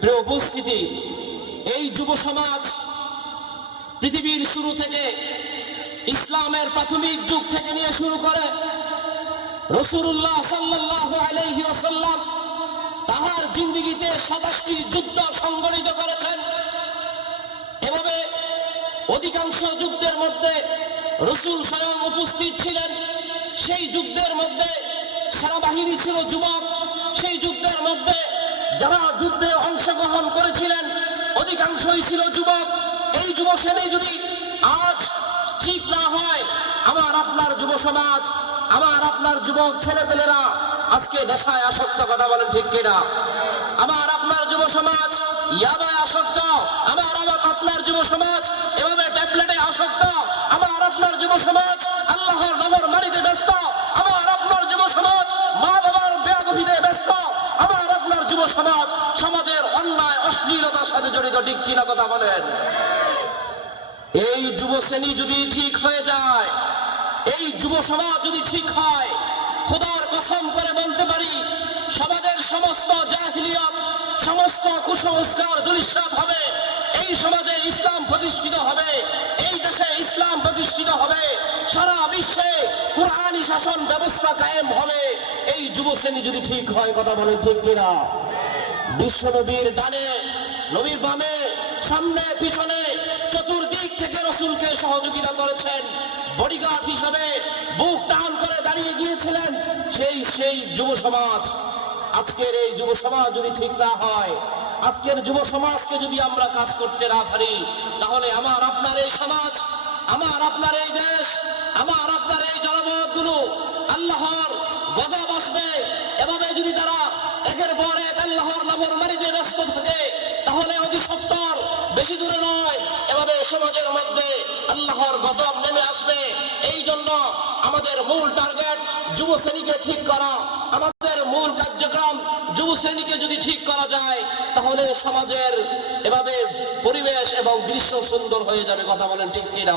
প্রিয় উপস্থিতি, এই যুব সমাজ পৃথিবীর শুরু থেকে ইসলামের প্রাথমিক যুগ থেকে নিয়ে শুরু করে রাসূলুল্লাহ সাল্লাল্লাহু আলাইহি ওয়াসাল্লাম তাহার জিন্দেগিতে 27টি যুদ্ধ সংগঠিত করেছেন। এভাবে অধিকাংশ যুদ্ধের মধ্যে রাসূল স্বয়ং উপস্থিত ছিলেন। সেই যুদ্ধের মধ্যে সেনাবাহিনী ছিল যুবক। সেই যুদ্ধের মধ্যে যারা যুদ্ধে অংশগ্রহণ করেছিলেন অধিকাংশই ছিল যুবক। এই যুব শ্রেণী যদি আজ ঠিক না হয়, আমার আপনার যুব সমাজ, আমার আপনার যুবক ছেলেপেলেরা আজকে নেশায় আসক্ত, কথা বলেন ঠিক কিনা? আমার আপনার যুব সমাজ ইয়াবায় আসক্ত, আমার আপনার যুব সমাজ এভাবে ট্যাবলেটে আসক্ত, আমার আপনার যুব সমাজ আল্লাহর নাফরমানিতে ব্যস্ত, আমার আপনার যুব সমাজ মা বাবার বেয়াদবিতে ব্যস্ত, আমার আপনার যুব সমাজ সমাজের অন্যায় অশ্লীলতার সাথে জড়িত, ঠিক কিনা কথা বলেন? এই যুব শ্রেণী যদি ঠিক হয়ে যায়, এই যুব সমাজ যদি ঠিক হয়, খোদার কসম করে বলতে পারি সমাজের সমস্ত জাহিলিয়াত, সমস্ত কুসংস্কার ধূলিসাৎ হবে। এই সমাজে ইসলাম প্রতিষ্ঠিত হবে, এই দেশে ইসলাম প্রতিষ্ঠিত হবে, সারা বিশ্বে কুরআনী শাসন ব্যবস্থা কায়েম হবে। এই যুব শ্রেণী যদি ঠিক হয়, কথা বলেন ঠিক কিনা? বিশ্ব নবীর ডানে, নবীর বামে, সামনে পিছনে চতুর্দিক থেকে রাসূলকে সহযোগিতা করেছেন। বডিগার্ড হিসাবে বুক টান করে দাঁড়িয়ে গিয়েছিলেন সেই যুব সমাজ। আজকের এই যুব সমাজ যদি ঠিক না হয়, আজকের যুব সমাজকে যদি আমরা কাজ করতে না পারি, তাহলে আমার আপনার এই সমাজ, আমার আপনার এই দেশ, আমার আপনার এই জনপদগুলো আল্লাহর গজব আসবে। এভাবে যদি তারা একের পর এক আল্লাহর নাফরমানিতে ব্যস্ত থাকে, তাহলে অতি সত্তর বেশি দূরে নয়, এভাবে সমাজের মধ্যে আল্লাহর গজব নেমে আসবে। এই জন্য আমাদের মূল টার্গেট যুব শ্রেণীকে ঠিক করা। আমাদের মূল কার্যক্রম যুব শ্রেণীকে যদি ঠিক করা যায়, তাহলে সমাজের এভাবে পরিবেশ এবং দৃশ্য সুন্দর হয়ে যাবে, কথা বলেন ঠিক কিনা?